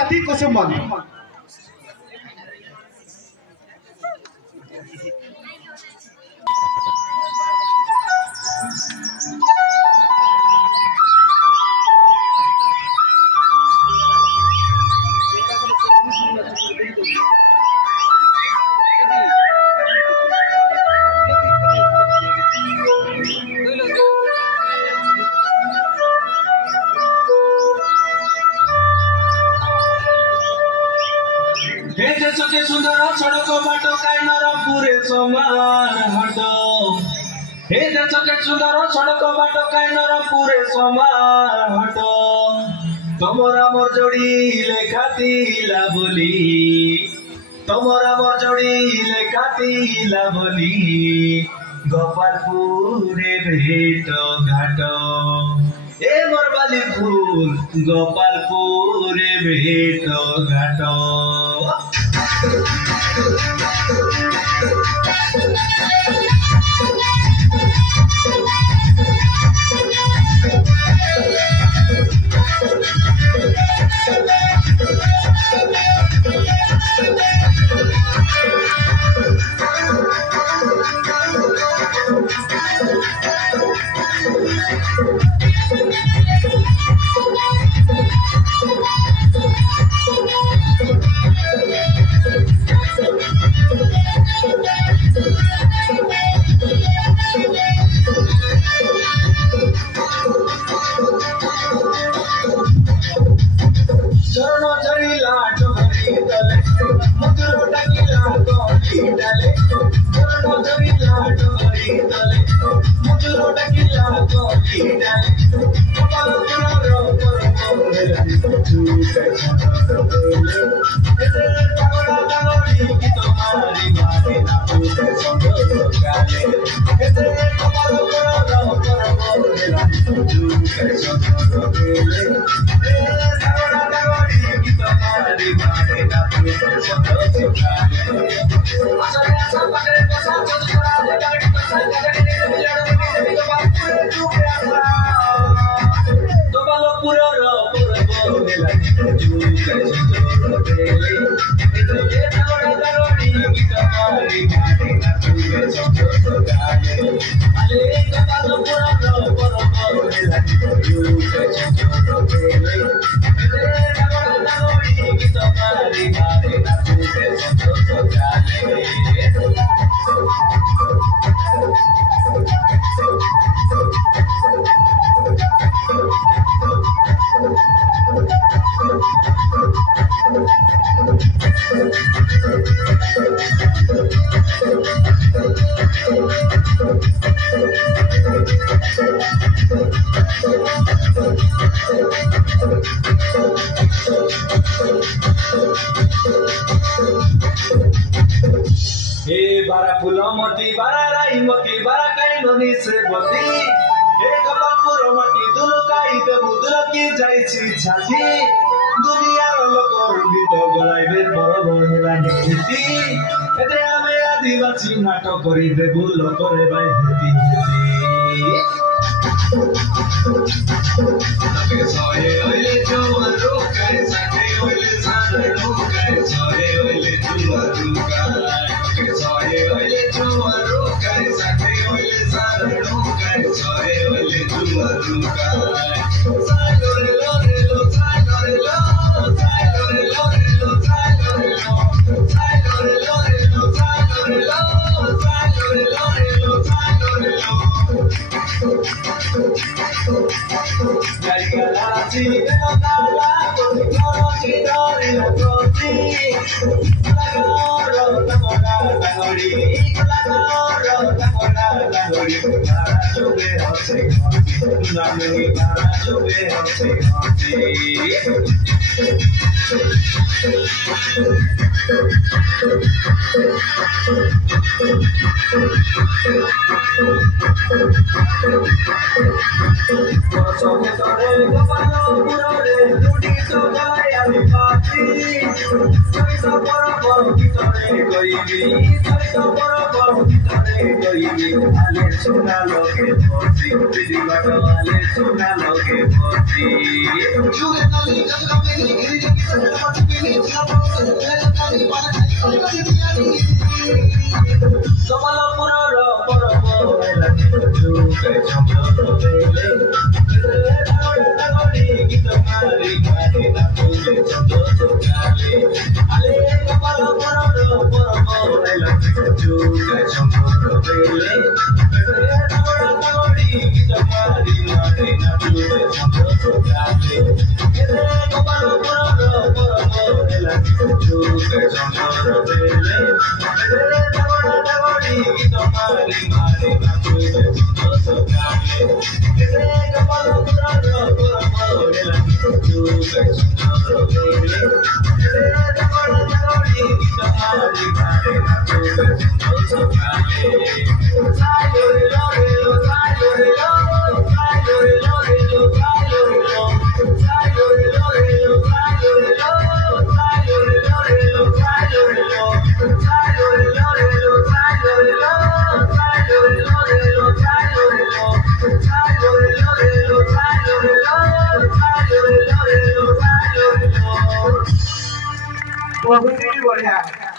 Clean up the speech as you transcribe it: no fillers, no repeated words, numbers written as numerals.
Tati Kusuman. के सुंदर सड़क बाटो काई नरपुरे समान हटो हे देश के सुंदर सड़क बाटो काई नरपुरे समान हटो तमरा मोर जोड़ी लेखातिला बोली तमरा मोर जोड़ी लेखातिला बोली गोपालपुरे भेट घाटो ए मोर बाली फूल गोपालपुरे भेट घाटो बारा फुलमती बारा राईमती बारा काई ननी से बती हे कपालपुर मटी दुलकाई देबु दुलकी जाइछि छाती दुनियार लोकर गीत गलाइबे बड़ बड़ हेला नीति एते आमे आदिवासी नाटक करि देबु लोकरे बाई हेती हेती सहे ओइले जोरो काई साथे ओइले सानो काई सहे ओइले जोरो काई सहे ओइले जोरो काई साथे ओइले सानो काई सहे ओइले जोरो काई सागरे लोरे लो सागरे लो सागरे लोरे लो सागरे लो सागरे लोरे लो सागरे लो सागरे लोरे लो सागरे लो Galgalazi galala korochi dori korochi lagoro tamoda lagori lagoro tamoda lagori para chube hoche nami para chube hoche hoche Soke sore kapalo purore mudi sogai ami papi Soi so poro kitore koibi Soi so poro kitore koibi Ale suna loge posi Bidi bato ale suna loge posi Juge nali jatra meni giri jagi sa pati pini Chapa sa pela kani pada kai koi biyani Kapalo puroro poro ela juge chamlo bele Well, we need one now.